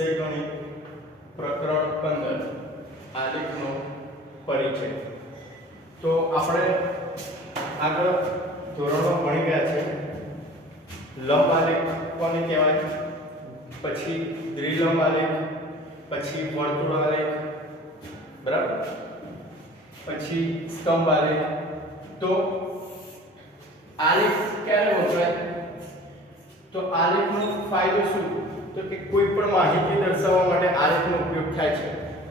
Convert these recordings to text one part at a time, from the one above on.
વિષય ગણિત પ્રકરણ 15 આલેખનો પરિચય। તો આપણે આગળ ધોરણો ભણી ગયા છે। લંબ આલેખ કોને કહેવાય, પછી દ્વિલંબ આલેખ, પછી વર્તુળ આલેખ, બરાબર, પછી સ્તંભ આલેખ। તો આલેખ ક્યારે વપરાય, તો આલેખનો ફાયદો શું, તો કે કોઈ પણ માહિતી દર્શાવવા માટે આલેખનો ઉપયોગ થાય છે।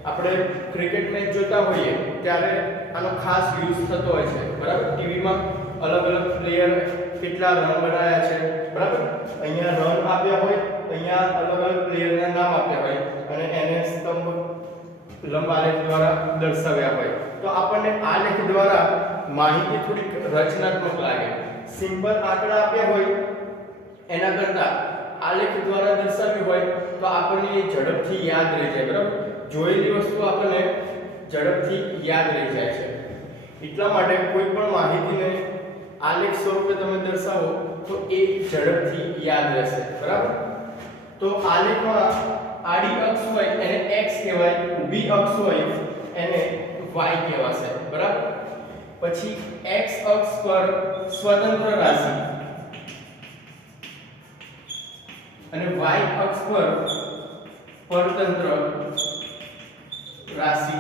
આપણે ક્રિકેટ મેચ જોતા હોઈએ ત્યારે આનો ખાસ યુઝ થતો હોય છે, બરાબર। ટીવીમાં અલગ અલગ પ્લેયર કેટલા રન બનાવ્યા છે, બરાબર, અહીંયા રન આપ્યા હોય, અહીંયા અલગ અલગ પ્લેયરના નામ આપ્યા હોય અને એને સ્તંભ લંબ આલેખ દ્વારા દર્શાવ્યા હોય। તો આપણને આલેખ દ્વારા માહિતી થોડી રચનાત્મક લાગે। સિમ્પલ આંકડા આપ્યા હોય એના કરતા આલેખ દ્વારા દર્શાવ્યું હોય તો આપણને ઝડપથી યાદ રહી જાય, બરાબર। જોયેલી વસ્તુ આપણને ઝડપથી યાદ રહી જાય છે। એટલા માટે કોઈ પણ માહિતીને આલેખ સ્વરૂપે તમે દર્શાવો તો એ ઝડપથી યાદ રહેશે, બરાબર। તો આલેખમાં આડી અક્ષ હોય એને x કહેવાય, ઊભી અક્ષ હોય એને y કહેવાશે, બરાબર। પછી x અક્ષ પર સ્વતંત્ર રાશિ અને y અક્ષ પર પરતંત્ર રાશિ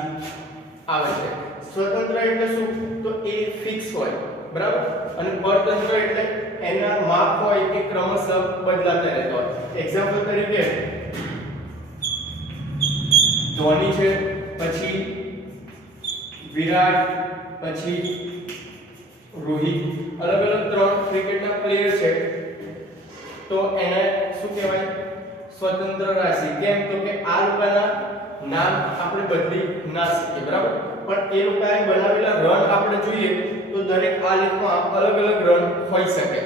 આવે છે। સ્વતંત્ર એટલે શું, તો એ ફિક્સ હોય, બરાબર, અને પરતંત્ર એટલે એના માપ હોય એ ક્રમશઃ બદલાતા રહેતા હોય। એક્ઝામ્પલ તરીકે ધોની છે, પછી વિરાટ, પછી રોહિત, અલગ અલગ ત્રણ ક્રિકેટના પ્લેયર છે તો એને શું કહેવાય, સ્વતંત્ર રાશિ। કેમ, તો કે આ લોકોના નામ આપણે બદલી ના શકીએ, બરાબર, પણ એ લોકોએ બનાવેલા રન આપણે જોઈએ તો દરેક આલેખમાં અલગ અલગ રન હોઈ શકે।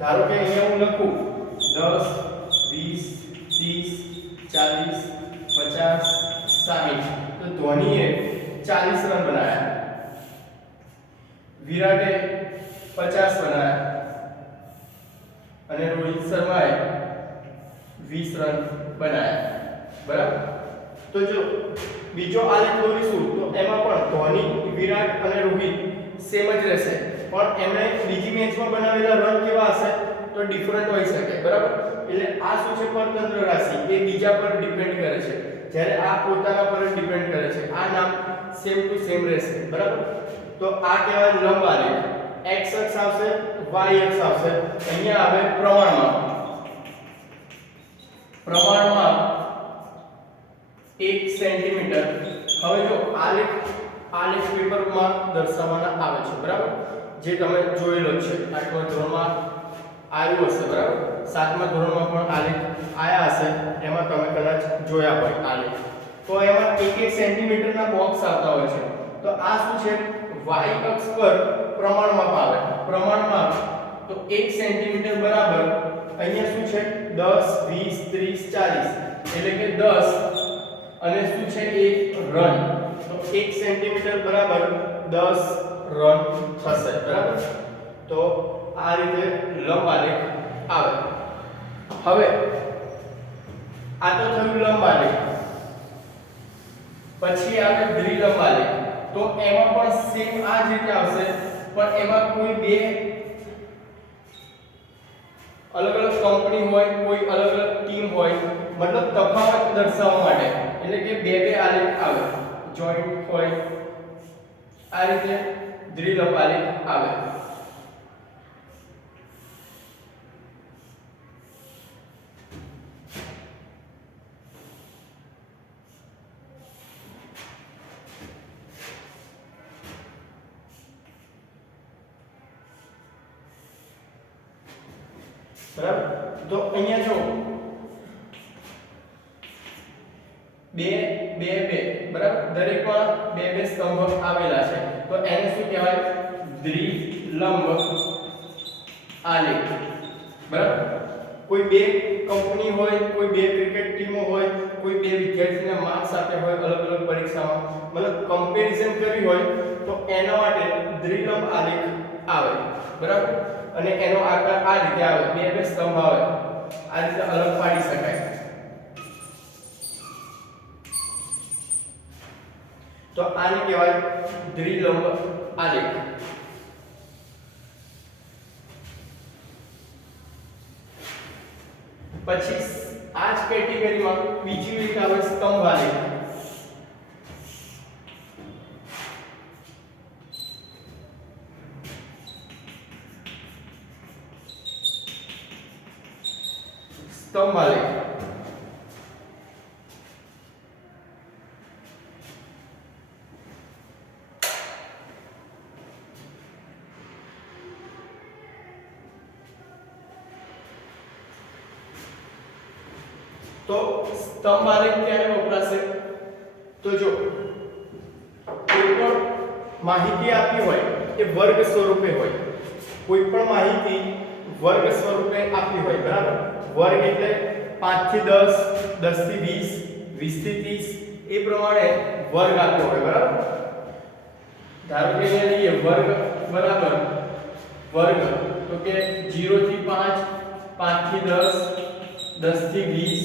ધારો કે અહીંયા હું લખું 10 20 30 40 50 60, તો ધોનીએ 40 રન બનાવ્યા, વિરાટે 50 બનાવ્યા અને રોહિત શર્માએ 20 રન બનાવ્યા, બરાબર। તો જો બીજો આલેખ દોરીશું તો એમાં પણ ધોની, વિરાટ અને રોહિત સેમ જ રહેશે, પણ એમણે બીજી મેચમાં બનાવેલા રન કેવા હશે તો ડિફરન્ટ હોઈ શકે, બરાબર। એટલે આ શું છે, પરતંત્ર રાશિ, એ બીજા પર ડિપેન્ડ કરે છે, જ્યારે આ પોતાના પર ડિપેન્ડ કરે છે। આ નામ સેમ ટુ સેમ રહેશે, બરાબર। તો આ કહેવાય લંબ આલેખ। x અક્ષ આવશે, y અક્ષ આવશે, અહીંયા આવે પ્રમાણમાં 1 સેન્ટીમીટર। હવે જો આલેખ પેપરમાં દર્શાવવાના આવે છે, બરાબર, જે તમે જોયેલો છે, 8મા ધોરણમાં આવ્યું હશે, બરાબર, 7મા ધોરણમાં પણ આલેખ આયા હશે, એમાં તમે કદાચ જોયા હોય આલેખ। તો એમાં 1 સેન્ટીમીટરના બોક્સ આવતા હોય છે। તો આ શું છે, y અક્ષ પર પ્રમાણમાપ આવે, પ્રમાણમાપ તો 1 સેન્ટીમીટર બરાબર અહીંયા શું છે 10 20 30 40, એટલે કે 10 અને શું છે એ રન, તો 1 સેન્ટીમીટર બરાબર 10 રન થશે, બરાબર। તો આ રીતે લંબ આલેખ આવે। હવે આ તો થયું લંબ આલેખ, પછી આવે દ્વિલંબ આલેખ। તો એમાં પણ સેમ આ જ રીતે આવશે, પણ એમાં કોઈ બે અલગ અલગ કંપની હોય, કોઈ અલગ અલગ ટીમ હોય, મતલબ તફાવત દર્શાવવા માટે, એટલે કે બે આલેખ આવે, જોઈન્ટ હોય, આ રીતે દ્વિલંબ આલેખ આવે। બરાબર, તો અહીંયા જો 2 2 2, બરાબર, દરેકમાં 2 2 સ્તંભ આવેલા છે, તો એને શું કહેવાય, દ્વિલંબ આલેખ, બરાબર। કોઈ બે કંપની હોય, કોઈ બે ક્રિકેટ ટીમો હોય, કોઈ બે વિદ્યાર્થીના માર્ક્સ આપ્યા હોય અલગ અલગ પરીક્ષામાં, મતલબ કમ્પેરિઝન કરવી હોય તો એના માટે દ્વિલંબ આલેખ આવે, બરાબર। અને એનો આકાર આ રીતે આવે, બે બે સ્તંભ આવે, આ રીતે અલગ પાડી શકાય। તો આને કહેવાય દ્વિલંબ આલેખ. પછી આ જ કેટેગરીમાં બીજી રીત આવે સ્તંભ આલેખ. સ્તંભ આલેખ તો સ્તંભ આલેખ ક્યારે વપરાશે? તો જો કોઈ પણ માહિતી આપી હોય એ વર્ગ સ્વરૂપે હોય, કોઈ પણ માહિતી વર્ગ સ્વરૂપે આપી હોય, બરાબર? વર્ગ એટલે 5 થી 10, 10 થી 20, 20 થી 30 એ પ્રમાણે વર્ગ આપ્યો હોય, બરાબર? ધારો કે અહીંયા લઈએ વર્ગ બરાબર વર્ગ, તો કે 0 થી 5, 5 થી 10, 10 થી 20,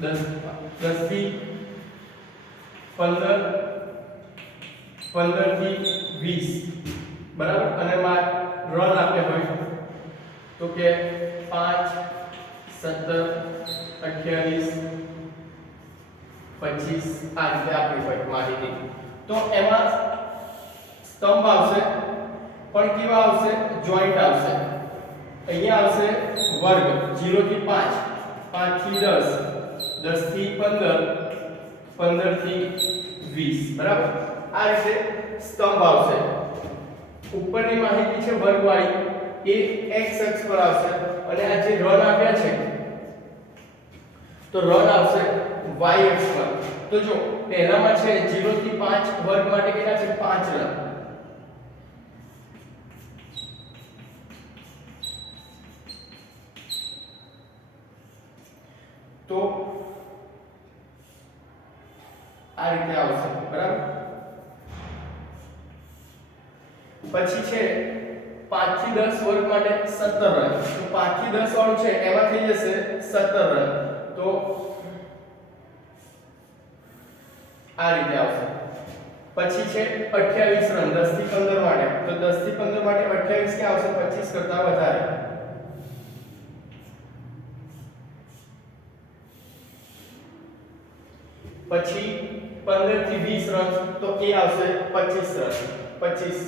10 થી 15, 15 થી 20, બરાબર? અને રન આપ્યા હોય તો કે 5, 17, 28, 25 આ રીતે આપી હોય માહિતી. તો એમાં સ્તંભ આવશે, પણ કેવા આવશે? જોઈન્ટ આવશે. અહીંયા આવશે વર્ગ 0 થી 5, 5 થી 10, 10 થી 15, 15 થી 20, બરાબર? આ રીતે સ્તંભ આવશે. ઉપરની માહિતી છે વર્ગવાળી એ x અક્ષ પર આવશે, અને આ જે રન આપ્યા છે તો રન આવશે y અક્ષ પર. તો જો પહેલામાં છે 0 થી 5 વર્ગ માટે કેટલા છે? 5 રન. તો આ રીતે આવશે, બરાબર? પછી છે 5 થી 10 વર્ગ માટે 17 રન. તો 5 થી 10 વાળું છે એમાં થઈ જશે 17 રન. તો આ રીતે આવશે. પછી છે 28 રન 10 થી 15 માટે. તો 10 થી 15 માટે 28 ક્યાં આવશે? 25 કરતા વધારે. પછી 15 થી 20 રન, તો એ આવશે 25 રન. 25.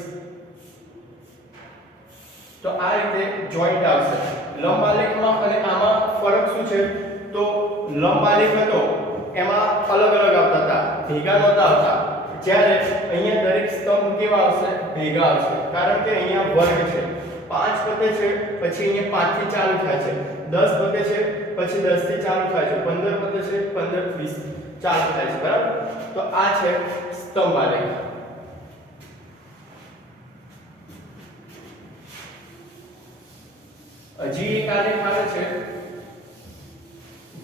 તો આ રીતે જોઈન્ટ આવશે. લંબ આલેખમાં અને આમાં ફરક શું છે? તો લંબ આલેખ હતો એમાં અલગ અલગ આવતા હતા, ભેગા નહોતા આવતા. જ્યારે અહીંયા દરેક સ્તંભ કેવા આવશે? ભેગા આવશે. કારણ કે અહીંયા વર્ગ છે, 5 પતે છે, પછી અહીંયા 5 થી ચાલુ થાય છે, 10 પતે છે, પછી 10 થી ચાલુ થાય છે, 15 પતે છે, 15 20 ચાલુ થાય છે, બરાબર? તો આ છે સ્તંભ આલેખ. હજી એક આલેખ આવે છે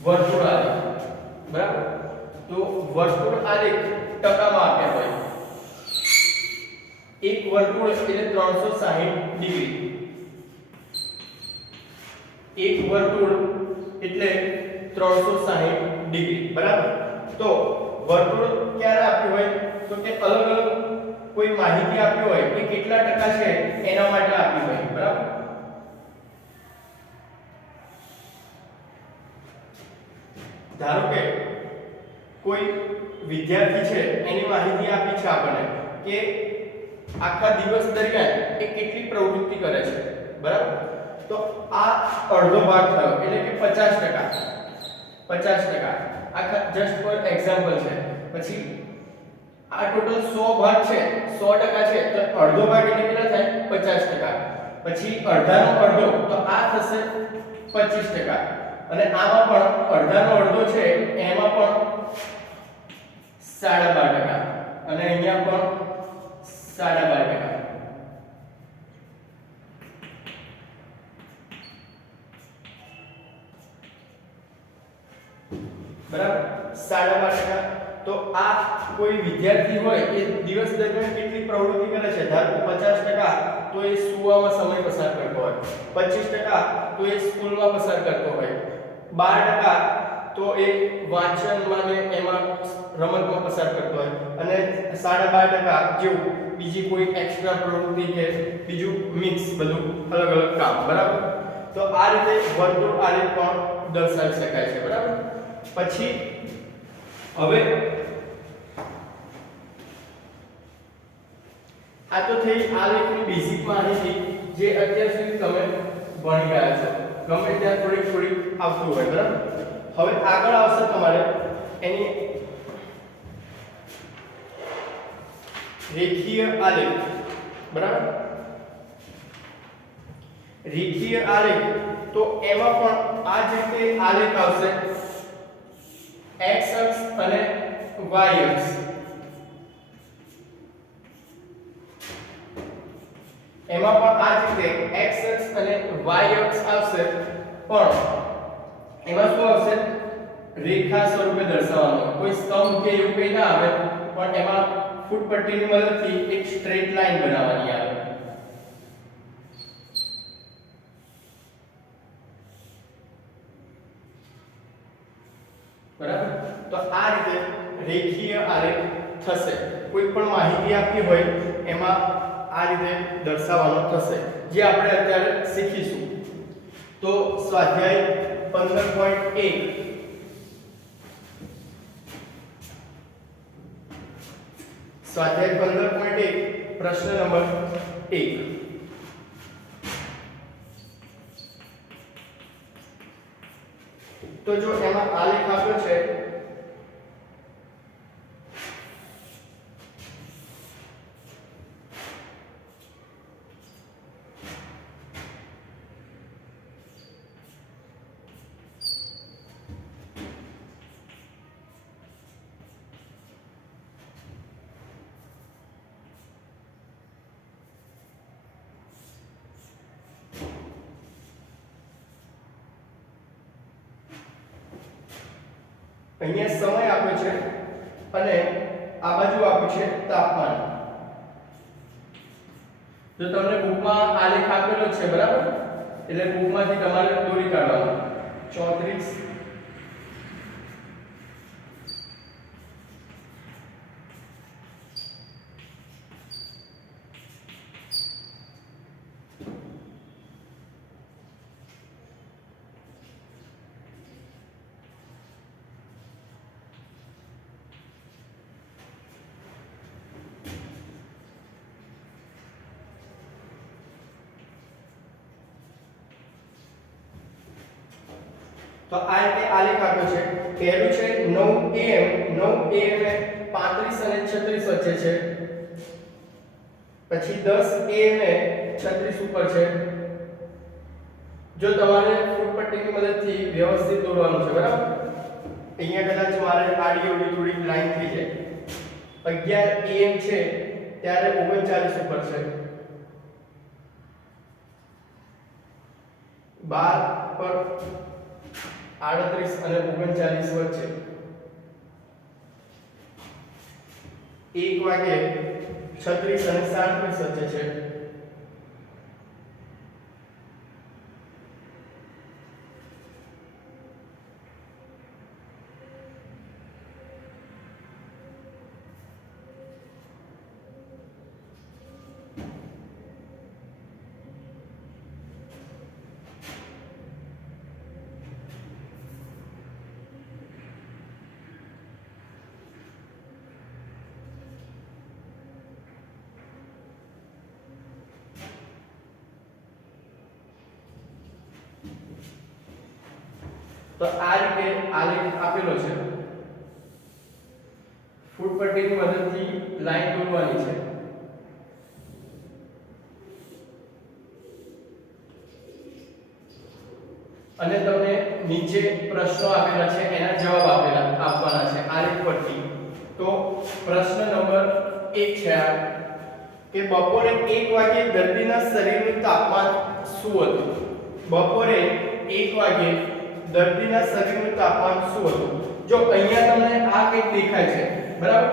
વર્તુળ આલેખ, બરાબર? તો વર્તુળ આલેખ ટકામાં આપ્યા હોય. એક વર્તુળ એટલે 360 ડિગ્રી. એક વર્તુળ એટલે 360 ડિગ્રી, બરાબર? તો વર્તુળ ક્યારે આપ્યું હોય? તો કે અલગ અલગ કોઈ માહિતી આપી હોય કે કેટલા ટકા છે એના માટે આપી હોય, બરાબર? ધારો કે કોઈ વિદ્યાર્થી છે એની માહિતી આપી છે આપણને કે આખા દિવસ દરમિયાન એ કેટલી પ્રવૃત્તિ કરે છે, બરાબર? તો આ અડધો ભાગ થયો એટલે કે 50%. 50% આખા જસ્ટ ફોર એક્ઝામ્પલ છે. પછી આ ટોટલ 100 ભાગ છે, 100% છે, તો અડધો ભાગ એટલે કેટલા થાય? 50%. પછી અડધાનો અડધો, તો આ થશે 25%. અને આમાં પણ અડધાનો અડધો છે એમાં પણ 12.5%, અને અહીંયા પણ 12.5%. બરાબર? 12.5%. તો આ કોઈ વિદ્યાર્થી હોય એ દિવસ દરમિયાન કેટલી પ્રવૃત્તિ કરે છે? ધારો કે 50% તો એ સુવામાં સમય પસાર કરતો હોય, 25% તો એ સ્કૂલમાં પસાર કરતો હોય, 12% તો એ વાંચનમાં ને એમાં રમતમાં પસાર કરતો હોય, અને 12.5% જેવું બીજી કોઈ એક્સ્ટ્રા પ્રવૃત્તિ કે બીજું મિક્સ બધું અલગ અલગ કામ, બરાબર. તો આ રીતે વર્તુળ આલેખ પણ દર્શાવી શકાય છે, બરાબર. પછી હવે આ તો થઈ આલેખની બેઝિક માહિતી જે અત્યાર સુધી તમે ભણી ગયા છો, ગમે ત્યાં થોડીક થોડીક આવતું હોય, બરાબર. હવે આગળ આવશે તમારે એની રેખીય આલેખ, બરાબર. રેખીય આલેખ તો એમાં પણ આ જ રીતે આલેખ આવશે x અક્ષ અને y અક્ષ. એમાં પણ આ જ રીતે x અક્ષ અને y અક્ષ આવશે, પણ એમાં શું આવશે? રેખા સ્વરૂપે દર્શાવવાનું, કોઈ સ્તંભ કે એવું કંઈ ના આવે, પણ એમાં ફૂટપટ્ટીની મદદથી એક સ્ટ્રેટ લાઈન બનાવવાની આવે, બરાબર. તો આ રીતે રેખીય આલેખ થશે. કોઈ પણ માહિતી આપી હોય એમાં આ રીતે દર્શાવવાનો થશે, જે આપણે અત્યારે શીખીશું. તો સ્વાધ્યાય 15.1 સ્વાધ્યાય 15.1 પ્રશ્ન નંબર 1. તો જો એમાં આલેખ આપ્યો છે અહીંયા સમય આપ્યો છે અને આ બાજુ આપ્યું છે તાપમાન. જો તમને બુકમાં આલેખ આપેલો છે, બરાબર, એટલે બુકમાંથી તમારે દોરી કાઢવાનો. 34 તો આ રીતે આલેખ આપ્યો છે. પહેલું છે 9 am, 9 am એ 35 અને 36 વચ્ચે છે. પછી 10 am એ 36 ઉપર છે. જો તમારે ફૂટપટ્ટીની મદદથી વ્યવસ્થિત દોરવાનું છે, બરાબર. અહીંયા કદાચ મારે આડી અવળી થોડી લાઈન થઈ જાય. 11 am છે ત્યારે 39 ઉપર છે. 12 પર 38 અને 39 વચ્ચે. 1 વાગે 36 અને 37 વચ્ચે છે. તો આ રીતે આલેખ આપેલો છે. ફૂટપટ્ટીની મદદથી લાઈન દોરવાની છે. અને તમને નીચે પ્રશ્નો આપેલા છે, એના જવાબ આપવાના છે આલેખ પરથી. તો પ્રશ્ન નંબર 1 છે આ, કે બપોરે 1 વાગે દર્દીના શરીરનું તાપમાન શું હતું? બપોરે 1 વાગે દર્દીના શરીરનું તાપમાન શું હતું? જો અહીંયા તમને આ કંઈક દેખાય છે, બરાબર,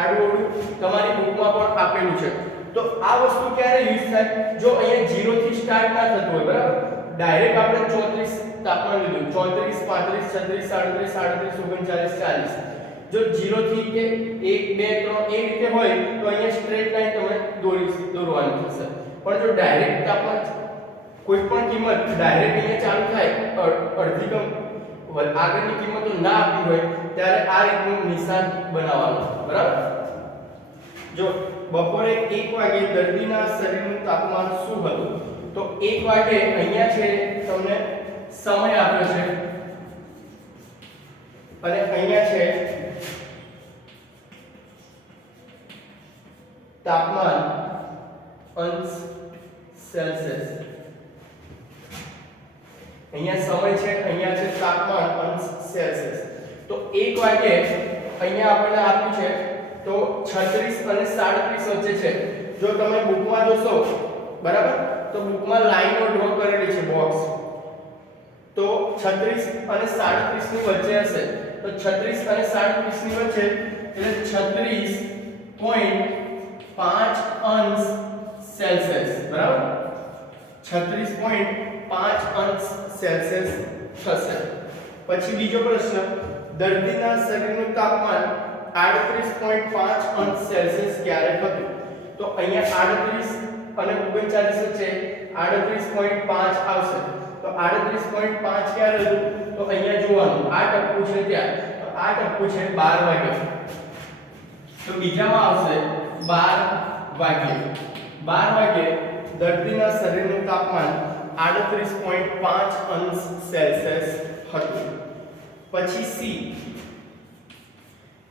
આડું તમારી બુકમાં પણ આપેલું છે. તો આ વસ્તુ ક્યારે યુઝ થાય? જો અહીંયા 0 થી સ્ટાર્ટ ના થતું હોય, બરાબર, ડાયરેક્ટ આપણે 34 તાપમાન લીધું, 34 35 36 37 38 39 40. જો 0 થી કે 1 2 3 એ રીતે હોય તો અહીંયા સ્ટ્રેટ લાઈન તમે દોરવાની થશે પણ જો ડાયરેક્ટ તાપમાન કોઈ પણ કિંમત ડાયરેક્ટ અહીંયા ચાલુ થાય અડધી આગળની કિંમતો ના આપી હોય ત્યારે આ રીતનું નિશાન બનાવવાનું બરાબર જો બપોરે 1 વાગે દર્દીના શરીરનું તાપમાન શું હતું તો 1 વાગે અહીંયા છે તમને સમય આપ્યો છે અને અહીંયા છે તાપમાન અંશ સેલ્સિયસ અહીંયા સમય છે અહીંયા છે તાપમાન અંશ સેલ્સિયસ તો 1 વાગે અહીંયા આપણને આપ્યું છે તો 36 અને 37 વચ્ચે છે જો તમે બુકમાં જોશો બરાબર તો બુકમાં લાઈનો ડ્રો કરેલી છે બોક્સ તો 36 અને 37 ની વચ્ચે હશે તો 36 અને 37 ની વચ્ચે એટલે 36.5 અંશ સેલ્સિયસ બરાબર 36.5 અંશ સેલ્સિયસ થશે પછી બીજો પ્રશ્ન દર્દીના શરીરનું તાપમાન 38.5 અંશ સેલ્સિયસ ક્યારે હતું તો અહીંયા 38 અને 39 વચ્ચે 38.5 આવશે તો 38.5 ક્યારે હતું તો અહીંયા જોવાનું આ ટપકું છે ત્યાં તો આ ટપકું છે 12 વાગે તો બીજામાં આવશે 12 વાગે 12 વાગે દર્દીના શરીરનું તાપમાન 38.5 અંશ સેલ્સિયસ હતું પછી સી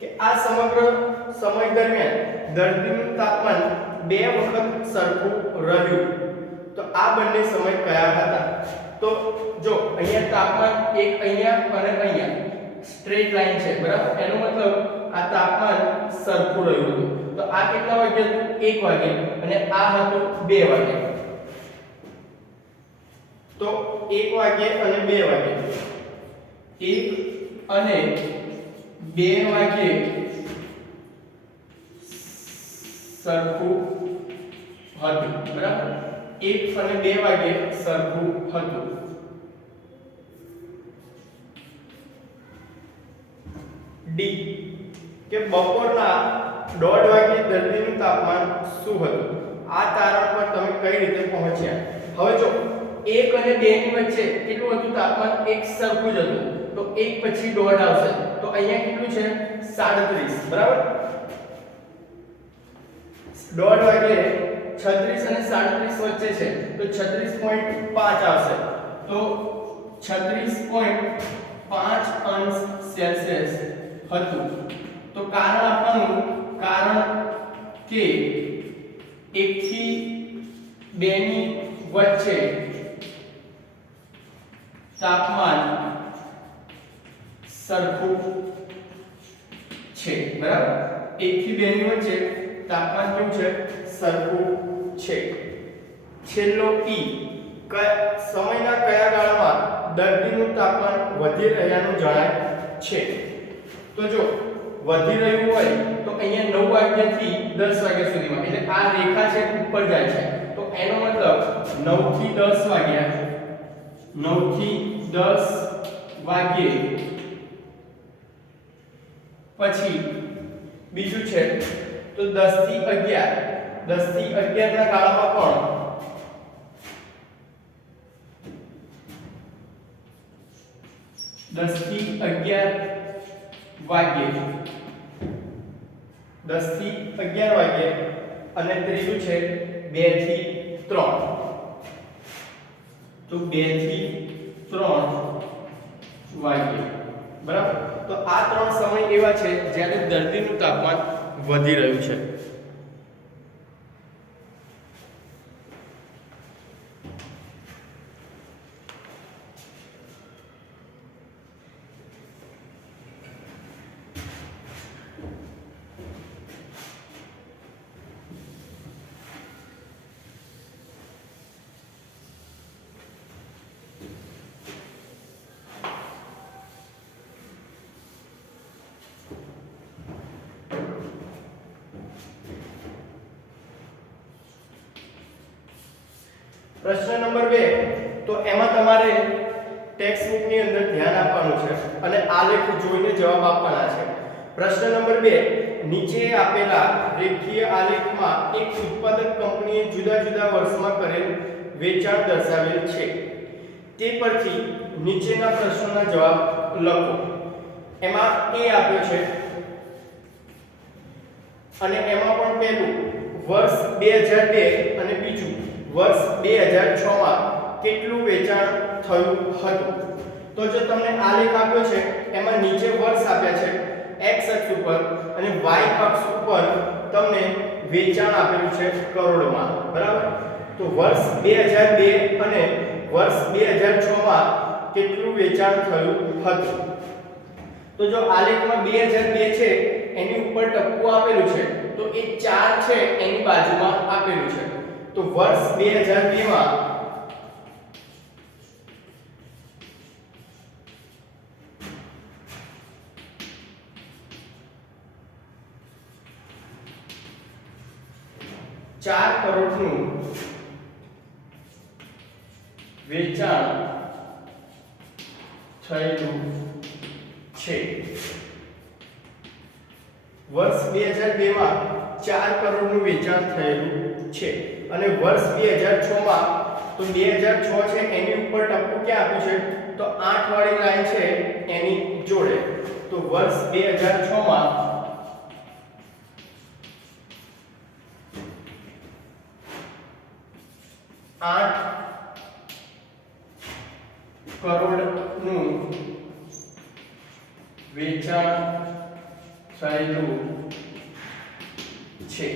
કે આ સમગ્ર સમય દરમિયાન દર્દીનું તાપમાન બે વખત સરખું રહ્યું તો આ બંને સમય કયા હતા તો જો અહીંયા તાપમાન એક અહીંયા અને અહીંયા સ્ટ્રેટ લાઈન છે બરાબર એનો મતલબ આ તાપમાન સરખું રહ્યું હતું તો આ કેટલા વાગે હતું 1 વાગે અને આ હતું 2 વાગે તો 1 વાગે અને 2 વાગે 1 અને 2 વાગે સરખું હતું બરાબર 1 અને 2 વાગે સરખું હતું ડી કે બપોરના 1:30 વાગે દર્દીનું તાપમાન શું હતું આ તારણ પર તમે કઈ રીતે પહોંચ્યા હવે જો 1 અને 2 ની વચ્ચે કેટલું હતું તાપમાન એક સરખું જ હતું તો 1 પછી 1:30 આવશે તો અહીંયા કેટલું છે 37 બરાબર 1:30 વાગે 36 અને 37 વચ્ચે છે તો 36.5 આવશે તો 36.5 અંશ સેલ્સિયસ હતું તો કારણ આપવાનું કારણ કે 1 થી 2 ની વચ્ચે તાપમાન સરખું છે બરાબર 1 થી 2 ની વચ્ચે તાપમાન કેવું છે સરખું છે છેલ્લો ઈ સમયના કયા ગાળામાં દર્દીનું તાપમાન વધી રહ્યાનું જણાય છે તો જો વધી રહ્યું હોય તો અહીંયા 9 વાગ્યાથી 10 વાગ્યા સુધીમાં એટલે આ રેખા છે ઉપર જાય છે તો એનો મતલબ 9 થી 10 વાગ્યા 9 થી 10 વાગ્યે પછી બીજું છે તો 10 થી 11 ના ગાળામાં પણ 10 થી 11 વાગ્યે 10 થી 11 વાગ્યે અને ત્રીજું છે 2 થી 3 તો 2 થી 3 વાગ્યે બરાબર તો આ ત્રણ સમય એવા છે જ્યારે દર્દીનું તાપમાન વધી રહ્યું છે પ્રશ્ન નંબર 2 તો એમાં તમારે ટેક્સ્ટ બુક ની અંદર ધ્યાન આપવાનું છે અને આલેખ જોઈને જવાબ આપવાના છે પ્રશ્ન નંબર 2, નીચે આપેલા રેખીય આલેખમાં એક ઉત્પાદક કંપનીએ જુદા જુદા વર્ષમાં કરેલ વેચાણ દર્શાવેલ છે. તે પરથી નીચેના પ્રશ્નોના જવાબ લખો. એમાં A આપ્યો છે અને એમાં પણ પહેલું વર્ષ 2002 અને બીજું વર્ષ 2006 માં કેટલું વેચાણ થયું હતું. તો જો તમને આલેખ આપ્યો છે એમાં નીચે વર્ષ આપ્યા છે x અક્ષ ઉપર અને y અક્ષ ઉપર તમને વેચાણ આપેલું છે કરોડમાં, બરાબર. તો વર્ષ 2002 અને વર્ષ 2006 માં કેટલું વેચાણ થયું હતું. તો જો આલેખમાં 2002 છે એની ઉપર ટપકું આપેલું છે તો એ 4 છે એની બાજુમાં આપેલું છે. તો વર્ષ 2002 માં 4 કરોડનું વેચાણ થયેલું છે. વર્ષ 2002 માં 4 કરોડનું વેચાણ થયેલું છે અને વર્ષ 2006 માં તો 2006 છે એની ઉપર ટપકું ક્યાં આપ્યું છે તો 8 વાળી લાઈન છે એની જોડે. તો વર્ષ 2006 માં 8 કરોડનું વેચાણ થયેલું છે.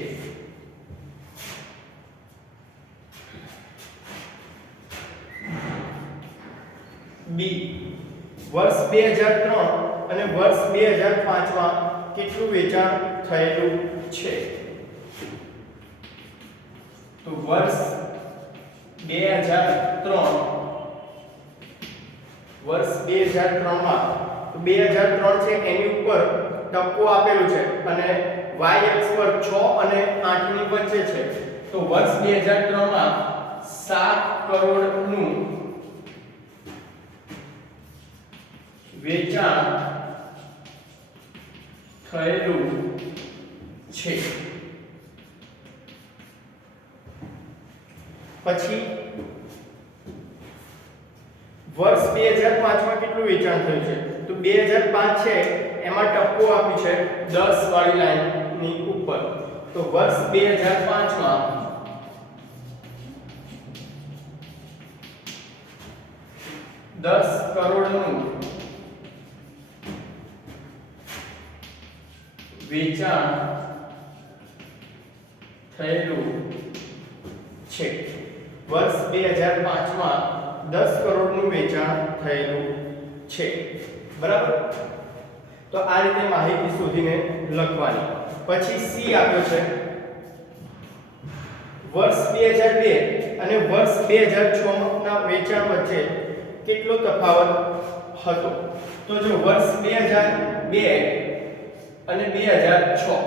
બી, વર્ષ 2003 અને વર્ષ 2005 માં કેટલું વેચાણ થયેલું છે. તો વર્ષ 2003 માં 2003 છે એની ઉપર ટપકું આપેલું છે અને y અક્ષ પર 6 અને 8 ની વચ્ચે છે. તો વર્ષ 2003 માં 7 કરોડનું વેચાણ થયેલું છે. પછી વર્ષ 2005 માં કેટલું વેચાણ થયું છે તો 2005 છે એમાં ટપકું આપ્યું છે 10 વાળી લાઈન ની ઉપર. તો વર્ષ 2005 માં 10 કરોડનું વેચાણ થયેલું છે. વર્ષ 2005 માં 10 કરોડનું વેચાણ થયેલું છે, બરાબર. તો આ રીતે માહિતી શોધીને લખવાની. પછી સી આપ્યો છે વર્ષ 2002 અને વર્ષ 2006 ના વેચાણ વચ્ચે કેટલો તફાવત હતો. તો જો વર્ષ 2002 અને 2006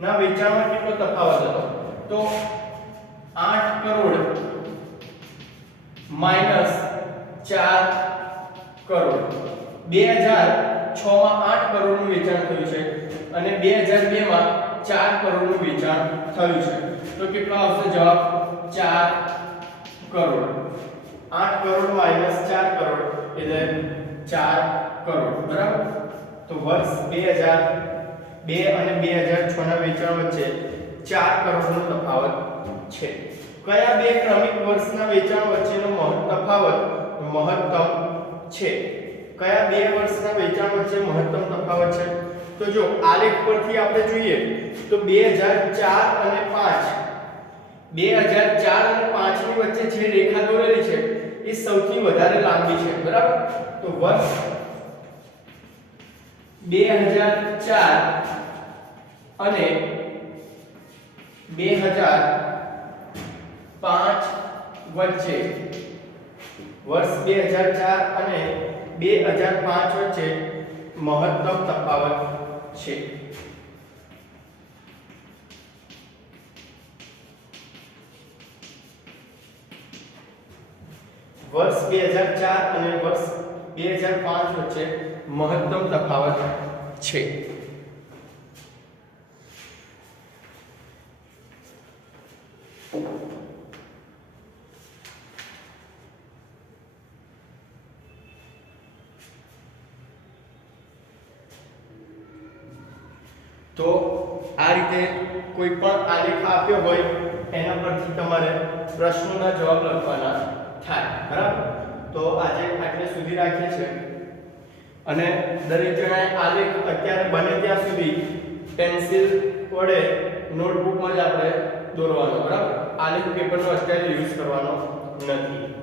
ના વેચાણમાં કેટલો તફાવત હતો તો 8 કરોડ માઈનસ 4 કરોડ. 2006 માં 8 કરોડનું વેચાણ થયું છે અને 2002 માં 4 કરોડનું વેચાણ થયું છે. તો કેટલો આવશે જવાબ 4 કરોડ. 8 કરોડ માઈનસ 4 કરોડ એટલે 4 કરોડ, બરાબર. તો વર્ષ 2002 અને 2006 ના વેચાણ વચ્ચે 4 કરોડનો તફાવત છે. કયા બે ક્રમિક વર્ષના વેચાણ વચ્ચેનો તફાવત મહત્તમ છે. કયા બે વર્ષના વેચાણ વચ્ચે મહત્તમ તફાવત છે તો જો આલેખ પરથી આપણે જોઈએ તો 2004 અને 5 2004 અને 5 ની વચ્ચે જે રેખા દોરેલી છે એ સૌથી વધારે લાંબી છે, બરાબર. તો વર્ષ 2004 અને 2005 વચ્ચે વર્ષ 2004 અને 2005 વચ્ચે મહત્તમ તફાવત છે. વર્ષ 2004 અને વર્ષ 2005 વચ્ચે મહત્તમ તફાવત છે. તો આ રીતે કોઈ પણ આલેખ આપ્યો હોય એના પરથી તમારે પ્રશ્નોના જવાબ લખવાના થાય. બરાબર? તો આજે આટલે સુધી રાખીએ છીએ અને દરેક જણાએ આલેખ અત્યારે બને ત્યાં સુધી પેન્સિલ વડે નોટબુકમાં જ આપણે દોરવાનો. બરાબર? આલેખ પેપરનો અત્યારે યુઝ કરવાનો નથી.